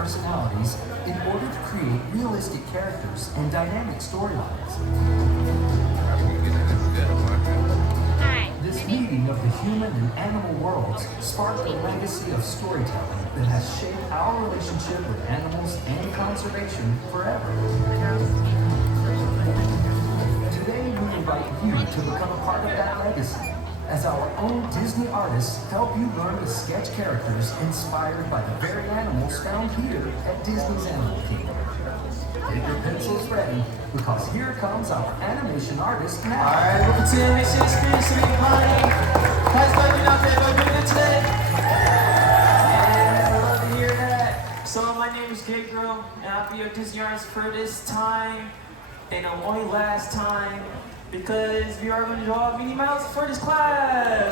personalities in order to create realistic characters and dynamic storylines. This meeting of the human and animal worlds sparked a legacy of storytelling that has shaped our relationship with animals and conservation forever. Today we invite you to become a part of that legacy as our own Disney artists help you learn to sketch characters inspired by the very animals found here at Disney's Animal Kingdom. Get your pencils ready, because here comes our animation artist, Matt. Alright, welcome to the Animation Experience, everybody. How's life out there? Everybody doing good today? Yeah, I love to hear that. So, my name is Gabriel, and I'll be your Disney artist for this time, and only last time, because we are going to draw Minnie Mouse for this class.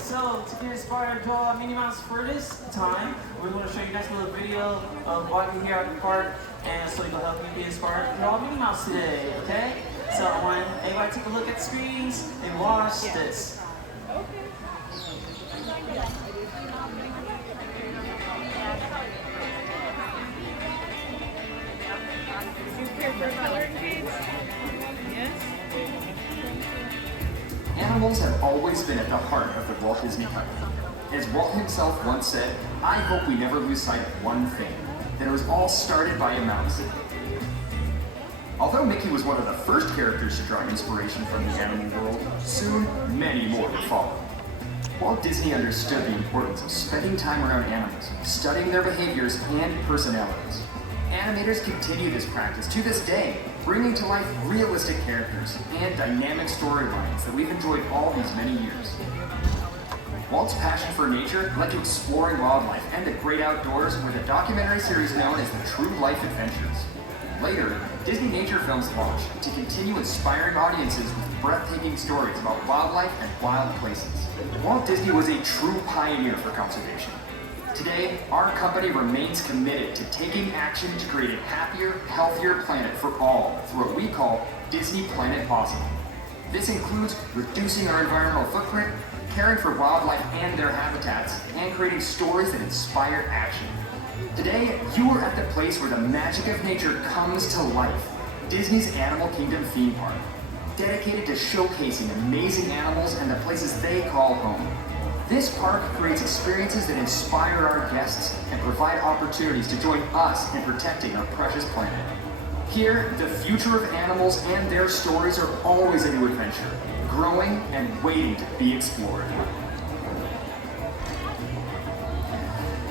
So, to get inspired to draw Minnie Mouse for this time, we're going to show you guys a little video of walking here at the park, and so it'll help you be inspired to draw Minnie Mouse today, okay? So I want everybody to take a look at the screens and watch this. Animals have always been at the heart of the Walt Disney Company. As Walt himself once said, "I hope we never lose sight of one thing, that it was all started by a mouse." Although Mickey was one of the first characters to draw inspiration from the animal world, soon many more would follow. Walt Disney understood the importance of spending time around animals, studying their behaviors and personalities. Animators continue this practice to this day, bringing to life realistic characters and dynamic storylines that we've enjoyed all these many years. Walt's passion for nature led to exploring wildlife and the great outdoors with a documentary series known as The True Life Adventures. Later, Disney Nature Films launched to continue inspiring audiences with breathtaking stories about wildlife and wild places. Walt Disney was a true pioneer for conservation. Today, our company remains committed to taking action to create a happier, healthier planet for all through what we call Disney Planet Possible. This includes reducing our environmental footprint, caring for wildlife and their habitats, and creating stories that inspire action. Today, you are at the place where the magic of nature comes to life. Disney's Animal Kingdom theme park, dedicated to showcasing amazing animals and the places they call home. This park creates experiences that inspire our guests and provide opportunities to join us in protecting our precious planet. Here, the future of animals and their stories are always a new adventure, growing and waiting to be explored.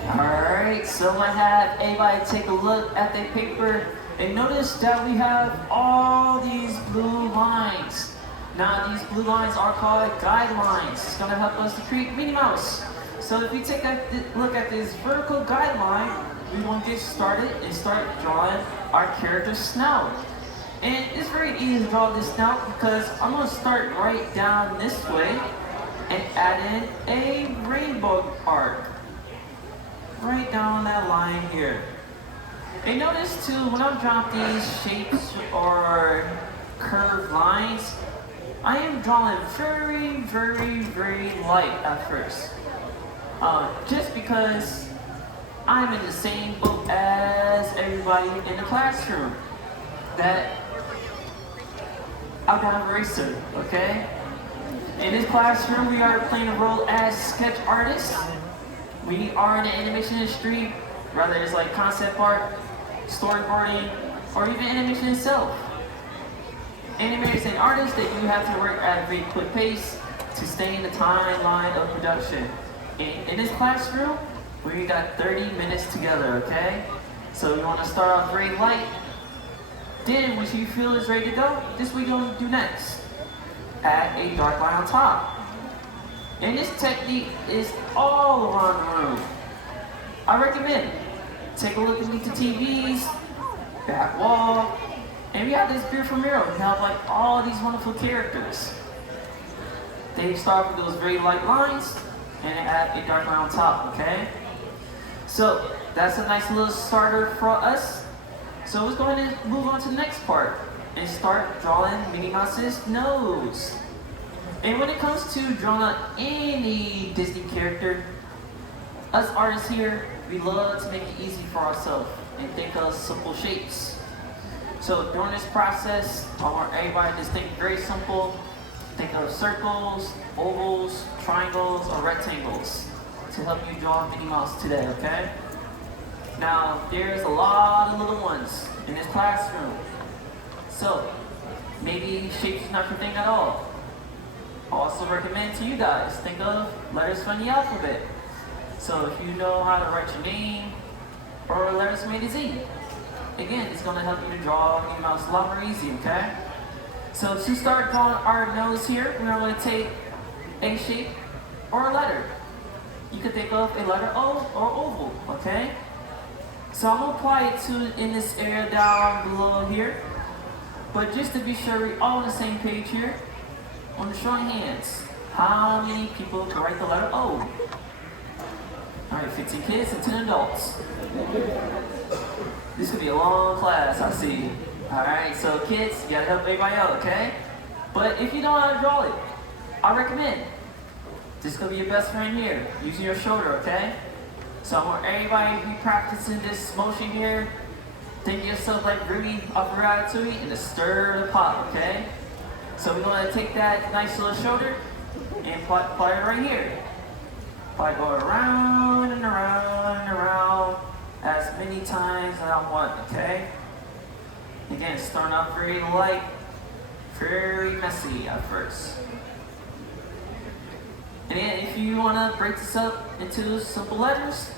Alright, so I have everybody take a look at the paper and notice that we have all these blue lines. Now these blue lines are called guidelines. It's going to help us to create Minnie Mouse. So if we take a look at this vertical guideline, we want to get started and start drawing our character's snout. And it's very easy to draw this snout because I'm going to start right down this way and add in a rainbow arc. Right down that line here. And notice too, when I'm drawing these shapes or curved lines, I am drawing very, very, very light at first. Just because I'm in the same boat as everybody in the classroom. That I'm not a racer, okay? In this classroom, we are playing a role as sketch artists. We are in the animation industry, whether it's like concept art, storyboarding, or even animation itself. Animators and artists, that you have to work at a very quick pace to stay in the timeline of production. And in this classroom, we got 30 minutes together, okay? So you want to start off very light. Then, once you feel it's ready to go, this is what you're going to do next. Add a dark line on top. And this technique is all around the room. I recommend take a look at the TVs, back wall, and we have this beautiful mirror. We have like all these wonderful characters. They start with those very light lines and add a dark line on top, okay? So that's a nice little starter for us. So let's go ahead and move on to the next part and start drawing Minnie Mouse's nose. And when it comes to drawing out any Disney character, us artists here, we love to make it easy for ourselves and think of simple shapes. So during this process, I want everybody to just think very simple. Think of circles, ovals, triangles, or rectangles to help you draw Minnie Mouse today, okay? Now, there's a lot of little ones in this classroom. So, maybe shapes is not your thing at all. I also recommend to you guys, think of letters from the alphabet. So if you know how to write your name or letters from A to Z, again, it's gonna help you to draw Minnie Mouse a lot more easy, okay? So to start drawing our nose here, we're gonna take a shape or a letter. You could think of a letter O or oval, okay? So I'm gonna apply it to in this area down below here. But just to be sure we're all on the same page here, on the showing hands, how many people can write the letter O? Alright, 15 kids and 10 adults. This could be a long class, I see. Alright, so kids, you gotta help everybody out, okay? But if you don't know how to draw it, I recommend this is gonna be your best friend here, using your shoulder, okay? So I want everybody to be practicing this motion here. Think of yourself like Rudy off of Ratatouille and just stir the pot, okay? So we're gonna take that nice little shoulder and apply it right here. By going around and around and around as many times as I want, okay? Again, starting off very light, very messy at first. And then if you wanna break this up into simple letters,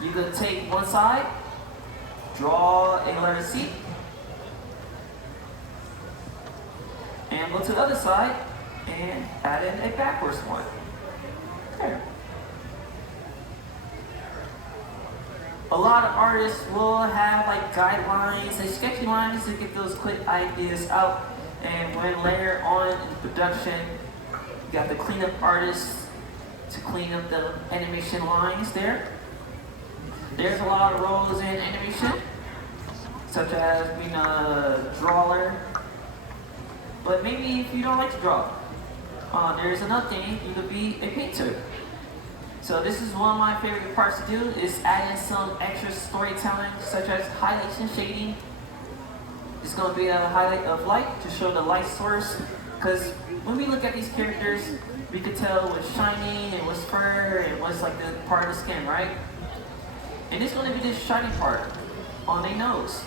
you could take one side, draw a letter C, and go to the other side and add in a backwards one. There. A lot of artists will have like guidelines and sketchy lines to get those quick ideas out. And when later on in production, you got the cleanup artists to clean up the animation lines there. There's a lot of roles in animation, such as being a drawer. But maybe if you don't like to draw, there's another thing, you could be a painter. So this is one of my favorite parts to do, is add in some extra storytelling, such as highlights and shading. It's going to be a highlight of light to show the light source, because when we look at these characters, we could tell what's shiny and what's fur and what's like the part of the skin, right? And it's going to be this shiny part on their nose.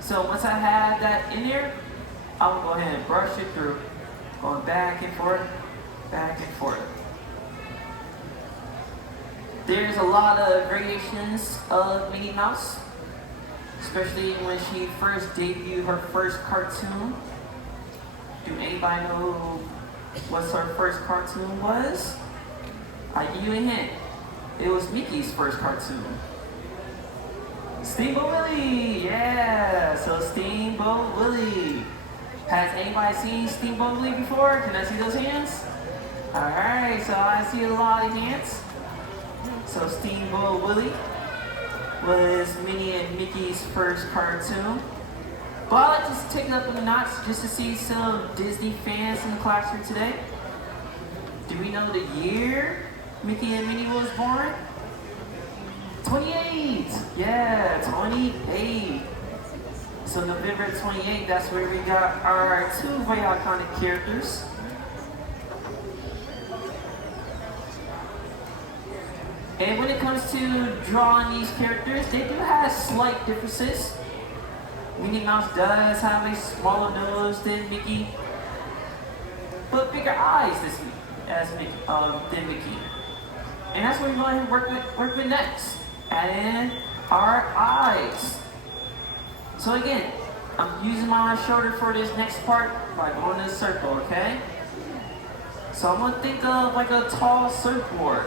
So once I have that in there, I will go ahead and brush it through, going back and forth, back and forth. There's a lot of variations of Minnie Mouse, especially when she first debuted her first cartoon. Do anybody know what her first cartoon was? I'll give you a hint. It was Mickey's first cartoon. Steamboat Willie! Yeah! So Steamboat Willie. Has anybody seen Steamboat Willie before? Can I see those hands? Alright, so I see a lot of hands. So Steamboat Willie was Minnie and Mickey's first cartoon. But I like to take it up a notch just to see some Disney fans in the classroom today. Do we know the year Mickey and Minnie was born? 28! Yeah, 28. So November 28th, that's where we got our two very iconic characters. And when it comes to drawing these characters, they do have slight differences. Minnie Mouse does have a smaller nose than Mickey, but bigger eyes than Mickey. And that's what we're going to work with next. Add in our eyes. So again, I'm using my shoulder for this next part by going in a circle, okay? So I'm going to think of like a tall surfboard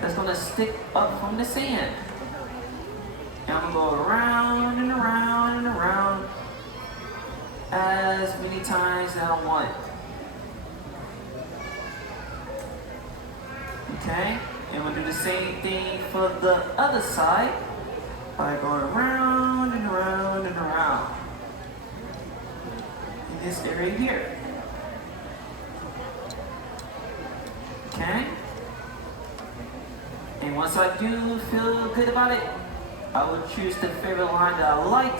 that's going to stick up from the sand. And I'm going to go around and around and around as many times as I want. Okay? And we'll do the same thing for the other side by going around and around and around in this area here. Okay? And once I do feel good about it, I will choose the favorite line that I like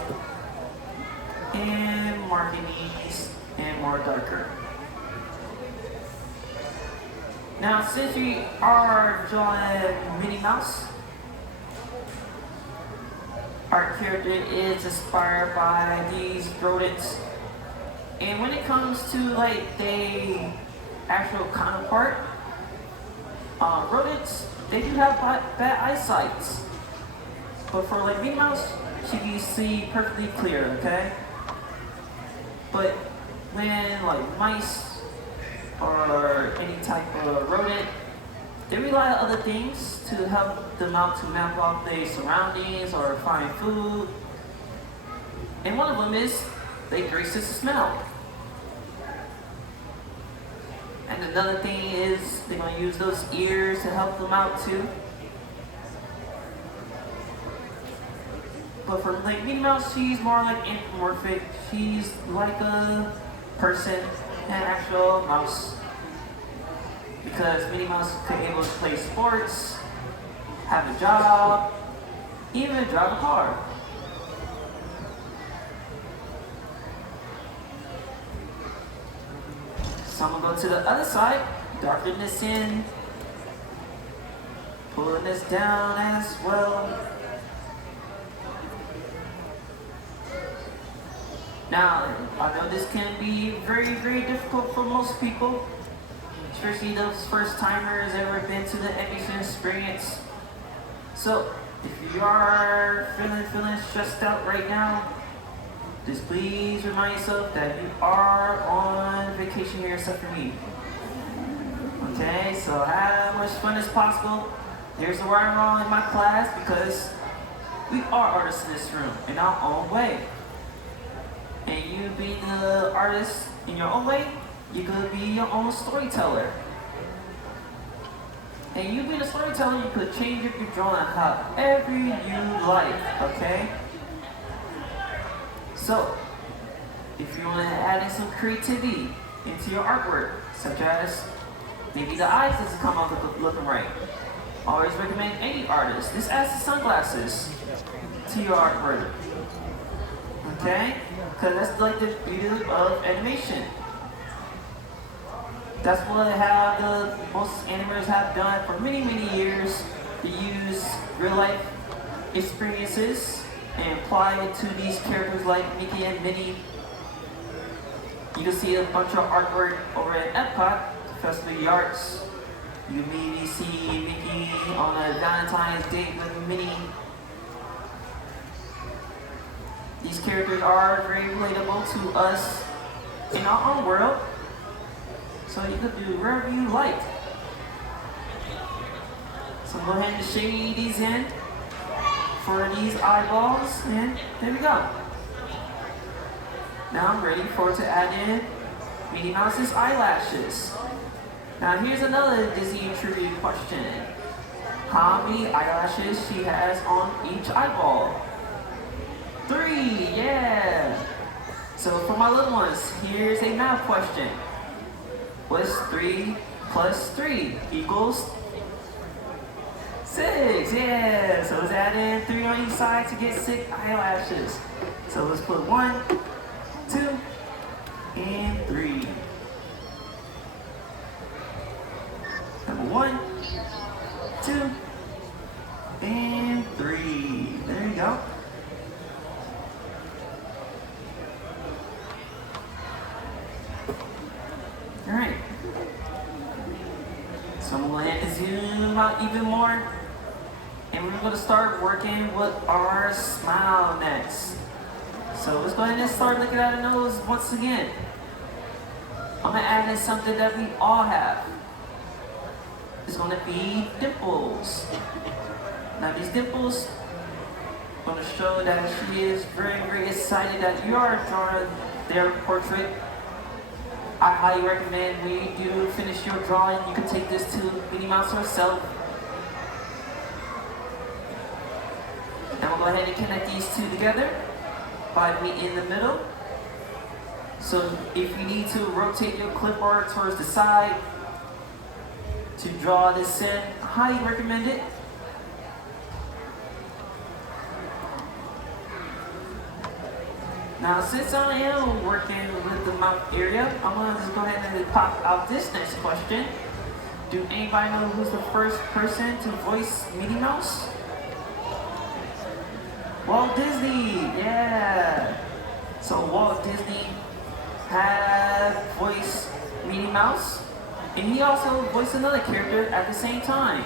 and mark it ease and more darker. Now, since we are drawing Minnie Mouse, our character is inspired by these rodents. And when it comes to like the actual counterpart, rodents, they do have bad eyesight. But for like Minnie Mouse, she can see perfectly clear, okay? But when like mice or any type of rodent, they rely on other things to help them out to map out their surroundings or find food. And one of them is they great sense of smell. And another thing is they're going to use those ears to help them out too. But for like Minnie Mouse, she's more like anthropomorphic. She's like a person, an actual mouse. Because Minnie Mouse could be able to play sports, have a job, even drive a car. So I'm gonna go to the other side, darken this in, pulling this down as well. Now, I know this can be very, very difficult for most people, especially those first timers ever been to the animation experience. So, if you are feeling stressed out right now, just please remind yourself that you are on vacation here except for me. Okay, so have much fun as possible. Here's the right and wrong in my class because we are artists in this room in our own way. And you being the artist in your own way, you could be your own storyteller. And you being a storyteller, you could change up your drawing however you like, okay? So, if you want to add in some creativity into your artwork, such as maybe the eyes doesn't come out looking right, I always recommend any artist, just add some sunglasses to your artwork, okay? Because that's like the beauty of animation. That's what most animators have done for many, many years, to use real life experiences and apply it to these characters like Mickey and Minnie. You can see a bunch of artwork over at Epcot, Festival of the Arts. You maybe see Mickey on a Valentine's date with Minnie. These characters are very relatable to us in our own world. So you could do wherever you like. So go ahead and shade these in for these eyeballs, and there we go. Now I'm ready to add in Minnie Mouse's eyelashes. Now here's another Disney trivia question. How many eyelashes she has on each eyeball? 3, yeah! So for my little ones, here's a math question. What's 3 plus 3 equals 6, yeah! So let's add in 3 on each side to get 6 eyelashes. So let's put 1, 2, and 3. Number 1, 2, and 3. There you go. Alright. So I'm going to go ahead and zoom out even more. And we're going to start working with our smile next. So let's go ahead and start looking at our nose once again. I'm going to add in something that we all have. It's going to be dimples. Now these dimples are going to show that she is very, very excited that you are drawing their portrait. I highly recommend when you do finish your drawing, you can take this to Minnie Mouse herself. And we'll go ahead and connect these two together by meeting in the middle. So if you need to rotate your clipboard towards the side to draw this in, I highly recommend it. Now, since I am working with the mouth area, I'm gonna just go ahead and pop out this next question. Do anybody know who's the first person to voice Minnie Mouse? Walt Disney, yeah. So Walt Disney had voiced Minnie Mouse, and he also voiced another character at the same time.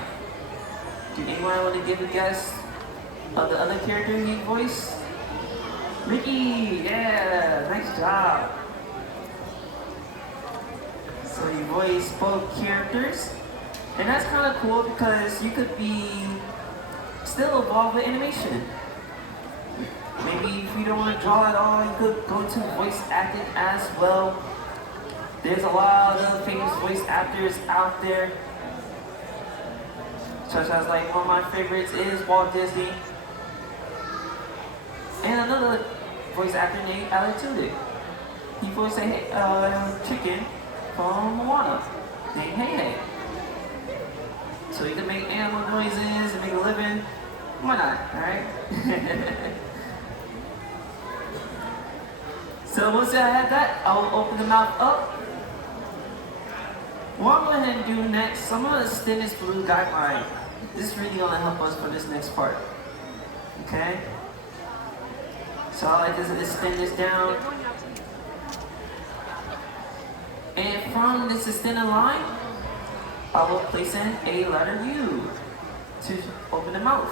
Do anyone want to give a guess of the other character he voiced? Mickey, yeah, nice job. So you voice both characters, and that's kind of cool because you could be still involved with animation. Maybe if you don't want to draw at all, you could go to voice acting as well. There's a lot of famous voice actors out there, such as like one of my favorites is Walt Disney. And another voice actor named Alan Tudyk. He voiced a chicken from Moana named Hey Hey. So you can make animal noises and make a living. Why not, alright? So once I have that, I'll open the mouth up. What I'm going to do next, I'm going to extend this blue guideline. This is really going to help us for this next part. Okay? So I just extend this down. And from this extended line, I will place in a letter U to open the mouth.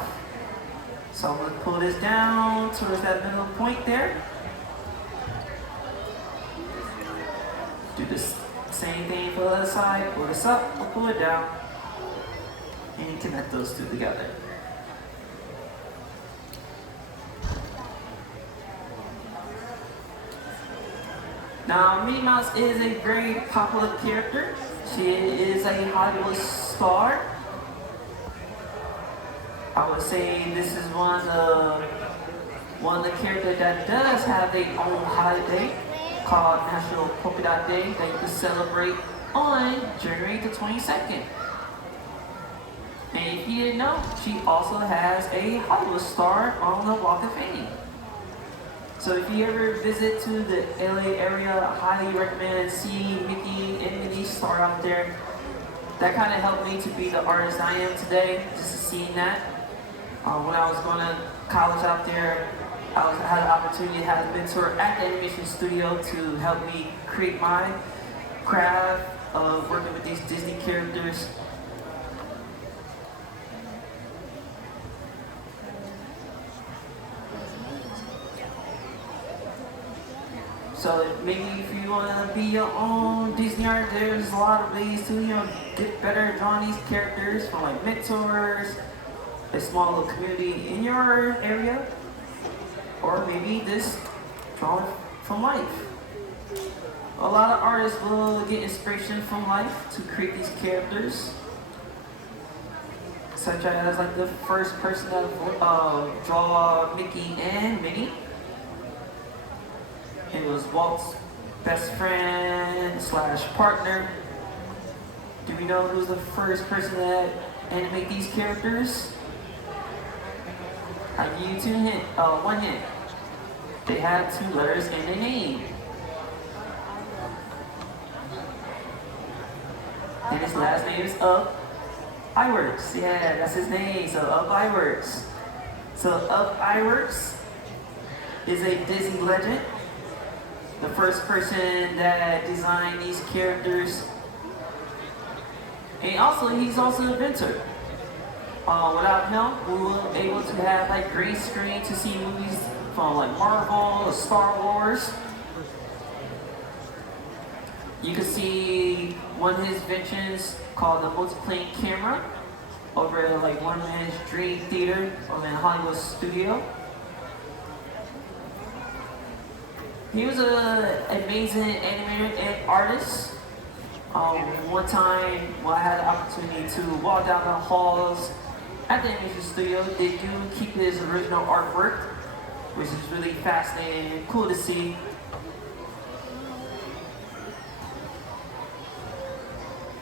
So I'm going to pull this down towards that middle point there. Do the same thing for the other side. Pull this up, or pull it down, and connect those two together. Now, Minnie Mouse is a very popular character. She is a Hollywood star. I would say this is one of the characters that does have their own holiday called National Polka Dot Day that you can celebrate on January the 22nd. And if you didn't know, she also has a Hollywood star on the Walk of Fame. So if you ever visit to the LA area, I highly recommend seeing Mickey and Minnie star out there. That kind of helped me to be the artist I am today, just seeing that. When I was going to college out there, I had the opportunity to have a mentor at the animation studio to help me create my craft of working with these Disney characters. So maybe if you want to be your own Disney artist, there's a lot of ways to get better at drawing these characters from like mentors, a small little community in your area, or maybe just drawing from life. A lot of artists will get inspiration from life to create these characters, such as like the first person to draw Mickey and Minnie. It was Walt's best friend / partner. Do we know who's the first person to animate these characters? I'll give you one hint. They have 2 letters in their name. And his last name is Ub Iwerks. Yeah, that's his name. So Ub Iwerks. So Ub Iwerks is a Disney legend. The first person that designed these characters. And also, he's also an inventor. Without him, we weren't able to have like green screen to see movies from like Marvel or Star Wars. You can see one of his inventions called the multi-plane camera over at like one of his Dream Theater over in Hollywood studio. He was an amazing animator and artist. One time when I had the opportunity to walk down the halls at the animation studio, they do keep his original artwork, which is really fascinating and cool to see.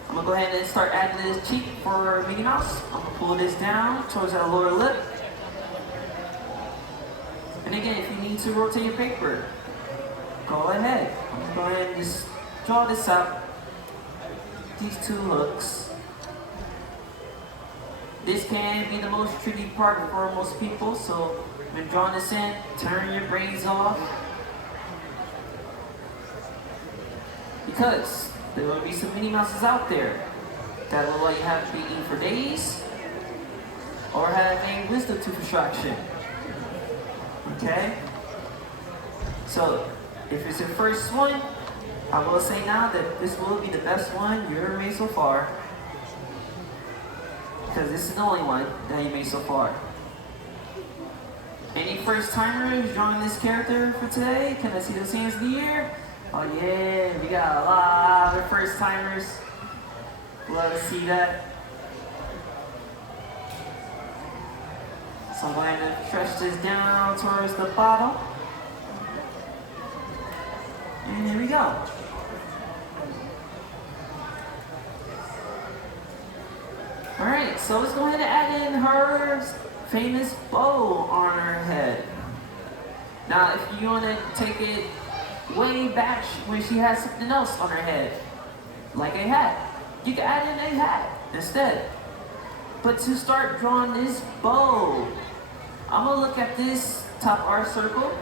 I'm gonna go ahead and start adding this cheek for Minnie Mouse. I'm gonna pull this down towards that lower lip. And again, if you need to rotate your paper, go ahead. I'm gonna go ahead and just draw this out. These two hooks. This can be the most tricky part for most people, so when drawing this in, turn your brains off. Because there will be some Minnie Mouses out there that will let you have to be eating for days or have a wisdom tooth extraction. Okay? So, if it's your first one, I will say now that this will be the best one you ever made so far. Because this is the only one that you made so far. Any first timers drawing this character for today? Can I see those hands in the air? Oh yeah, we got a lot of first timers. Love to see that. So I'm going to stretch this down towards the bottom. And here we go. Alright, so let's go ahead and add in her famous bow on her head. Now, if you want to take it way back when she has something else on her head, like a hat, you can add in a hat instead. But to start drawing this bow, I'm going to look at this top art circle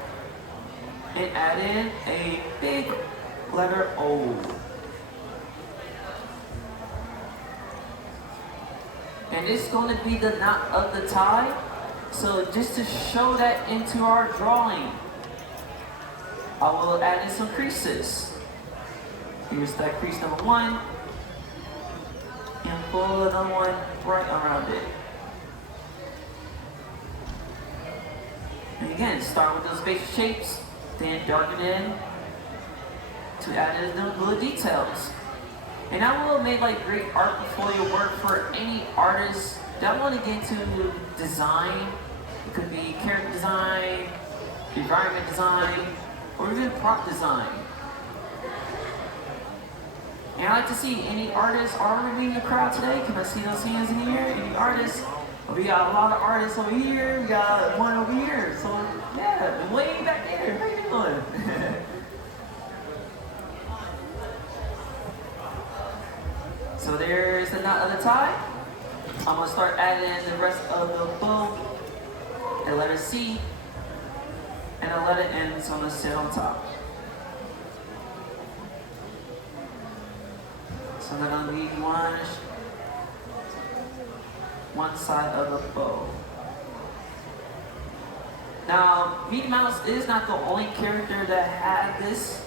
and add in a big letter O. And it's going to be the knot of the tie. So just to show that into our drawing, I will add in some creases. Here's that crease number 1. And pull another one right around it. And again, start with those basic shapes, then darken in to add in the little details. And I will make like great art portfolio work for any artist that want to get into design. It could be character design, environment design, or even prop design. And I like to see any artists already in the crowd today. Can I see those hands in here? Any artists? We got a lot of artists over here. We got one over here. So yeah, way back there. How you doing? So there's the knot of the tie. I'm gonna start adding in the rest of the bow. And letter C. And a letter N is gonna sit on top. So they're gonna be one side of the bow. Now, Minnie Mouse is not the only character that had this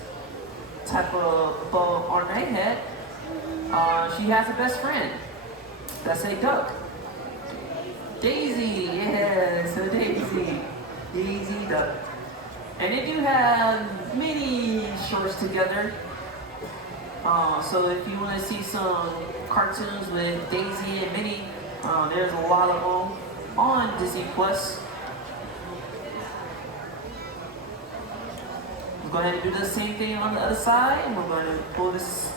type of bow on her head. She has a best friend. That's a duck. Daisy, yeah, so Daisy. Daisy Duck. And they do have many shorts together. So if you want to see some cartoons with Daisy and Minnie, there's a lot of them on Disney Plus. We'll go ahead and do the same thing on the other side. And we're going to pull this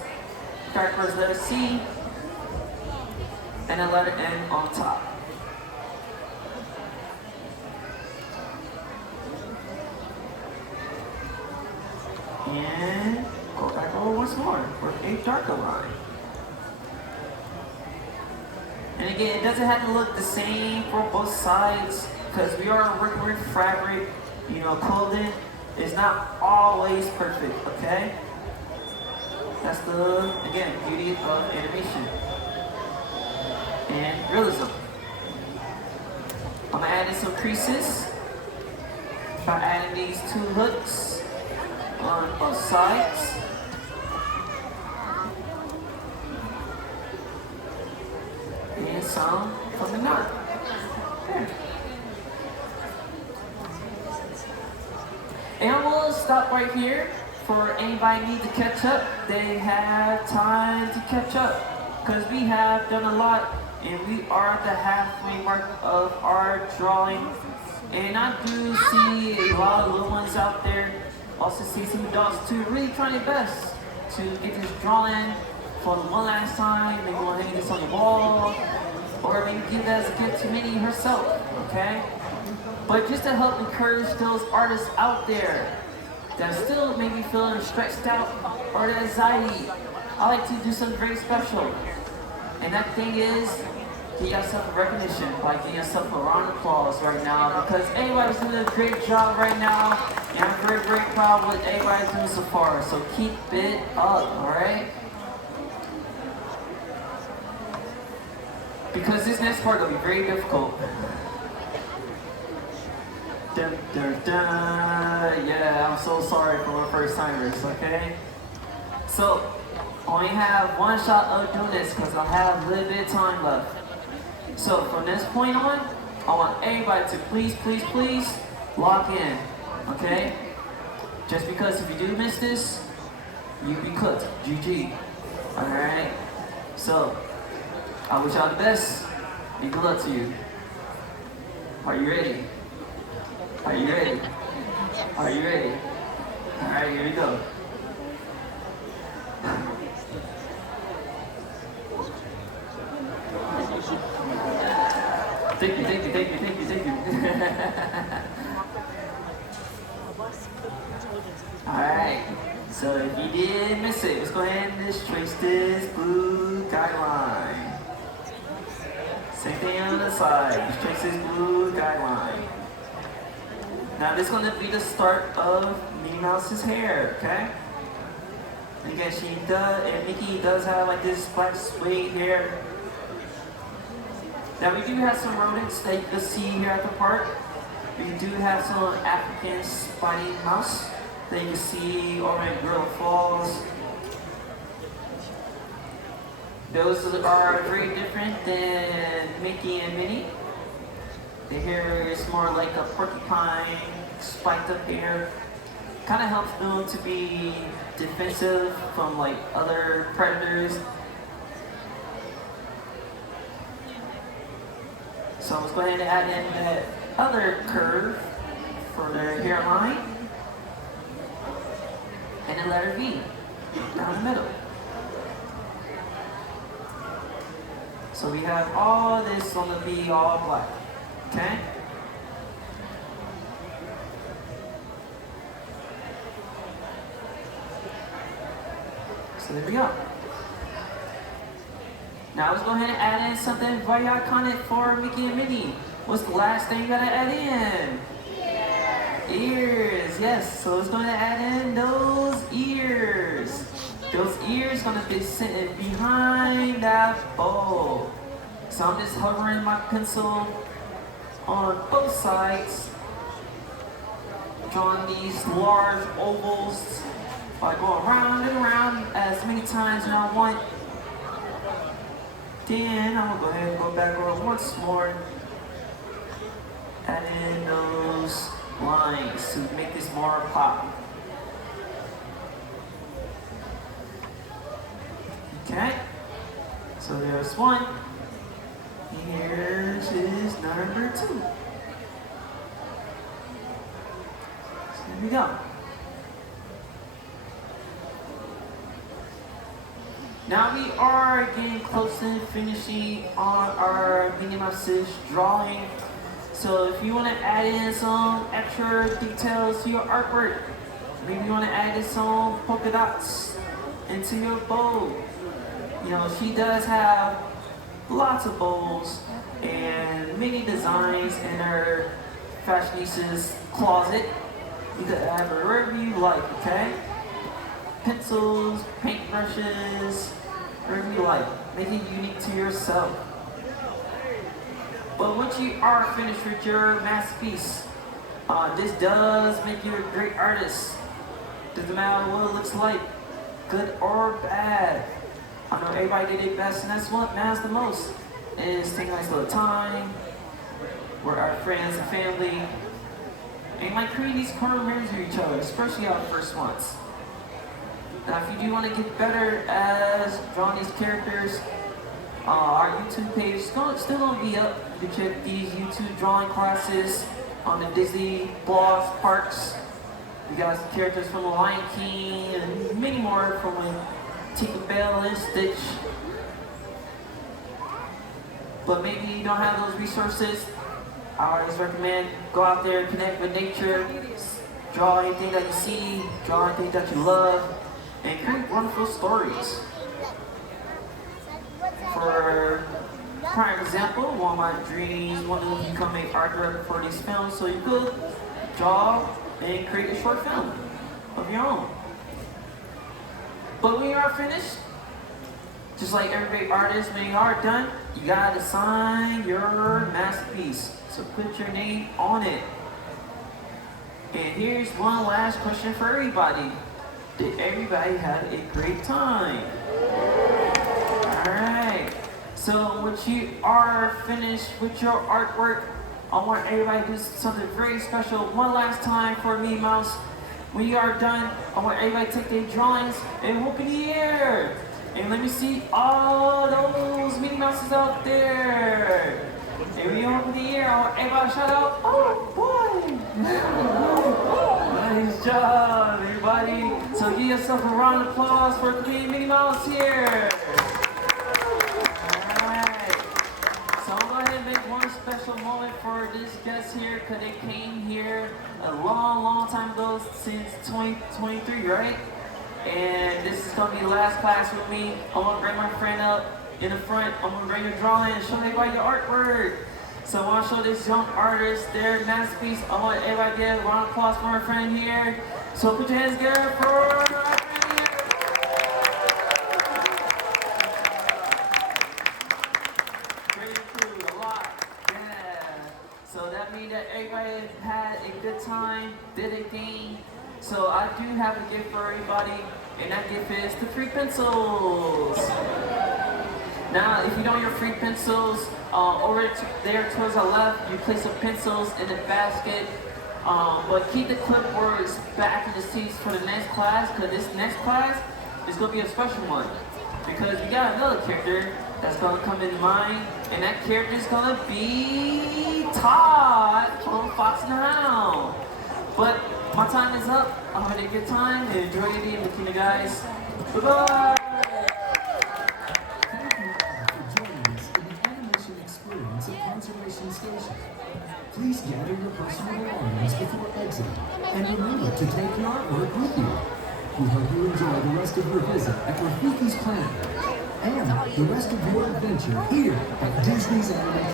character's letter C and a letter N on top. And go back over once more for a darker line. And again, it doesn't have to look the same for both sides because we are working with fabric, clothing is not always perfect, okay? That's the, again, beauty of animation and realism. I'm gonna add in some creases by adding these 2 hooks on both sides. And some from the knot. There. And I will stop right here. For anybody need to catch up, they have time to catch up. Because we have done a lot and we are at the halfway mark of our drawing. And I do see a lot of little ones out there. Also see some adults too, really trying their best to get this drawing for the one last time. Maybe want to hang this on the wall, or maybe give that as a gift to Minnie herself, okay? But just to help encourage those artists out there, that still make you feeling stressed out or the anxiety, I like to do something very special. And that thing is, give yourself a recognition by giving yourself a round of applause right now, because everybody's doing a great job right now, and I'm very, very proud of what everybody's doing so far. So keep it up, alright? Because this next part will be very difficult. Dun, dun, dun. Yeah, I'm so sorry for my first timers, okay? So, I only have one shot of doing this because I have a little bit of time left. So, from this point on, I want everybody to please, please, please lock in, okay? Just because if you do miss this, you be cooked. GG. Alright? So, I wish y'all the best, and good luck to you. Are you ready? Are you ready? Are you ready? Alright, here we go. Thank you, thank you, thank you, thank you, thank you. Alright, so if you did miss it, let's go ahead and just trace this blue guideline. Same thing on the side, just trace this blue guideline. Now this is going to be the start of Minnie Mouse's hair, okay? And again, and Mickey does have like this black suede hair. Now we do have some rodents that you can see here at the park. We do have some African spiny mouse that you can see over at Gorilla Falls. Those are very different than Mickey and Minnie. The hair is more like a porcupine, spiked up hair. Kind of helps them to be defensive from like other predators. So let's go ahead and add in that other curve for their hairline. And the letter V down the middle. So we have all this on the V all black. Okay? So there we go. Now let's go ahead and add in something very iconic for Mickey and Minnie. What's the last thing you gotta add in? Ears, yes. So let's go ahead and add in those ears. Those ears gonna be sitting behind that bowl. So I'm just hovering my pencil on both sides, drawing these large ovals by going round and around as many times as I want. Then I'm gonna go ahead and go back over once more, add in those lines to make this more pop. Okay, so there's one. Here's his number 2. So there we go. Now we are getting close to finishing on our Minnie Mouse's drawing. So if you want to add in some extra details to your artwork, maybe you want to add in some polka dots into your bow. You know, she does have lots of bowls and many designs in her fashionistas closet. You could add wherever you like, okay? Pencils, paintbrushes, wherever you like. Make it unique to yourself. But once you are finished with your masterpiece, this does make you a great artist. Doesn't matter what it looks like, good or bad. I know everybody did their best, and that's what matters the most. Is take a nice little time, with our friends and family, and like create these corner mirrors of each other, especially our first ones. Now, if you do want to get better as drawing these characters, our YouTube page is still going to be up. You can check these YouTube drawing classes on the Disney blogs, parks. We got characters from The Lion King and many more from Tinkerbell and Stitch. But maybe you don't have those resources. I always recommend go out there, connect with nature, draw anything that you see, draw anything that you love, and create wonderful stories. For prime example, one of my dreams wanted to become an art director for these films, so you could draw and create a short film of your own. But when you are finished, just like every great artist, when you are done, you gotta sign your masterpiece. So put your name on it. And here's one last question for everybody. Did everybody have a great time? Alright. So once you are finished with your artwork, I want everybody to do something very special one last time for Minnie Mouse. When you are done, I want everybody to take their drawings and whoop in the air. And let me see all those Minnie Mouses out there. And when you whoop in the air, I want everybody to shout out, oh boy! Nice job, everybody. So give yourself a round of applause for Queen Minnie Mouse here. Special moment for this guest here because they came here a long time ago, since 2023, right? And this is gonna be the last class with me. I'm gonna bring my friend up in the front. I'm gonna bring your drawing and show everybody your artwork. So I want to show this young artist their masterpiece. I want everybody to get a round of applause for my friend here. So put your hands together for our friend here. So that means that everybody had a good time, did a thing. So I do have a gift for everybody, and that gift is the free pencils. Now, if you don't have your free pencils, over there towards the left, you place some pencils in the basket. But keep the clipboards back in the seats for the next class, because this next class is going to be a special one. Because we got another character that's going to come in mind, and that character is going to be Todd from Fox and the Hound. But my time is up. I'm having a good time and enjoy your day with you guys. Bye-bye! Thank you all for joining us in the animation experience at Conservation Station. Please gather your personal belongings before exiting, and remember to take your artwork with you. We hope you enjoy the rest of your visit at Rafiki's Planet and the rest of your adventure here at Disney's Animation.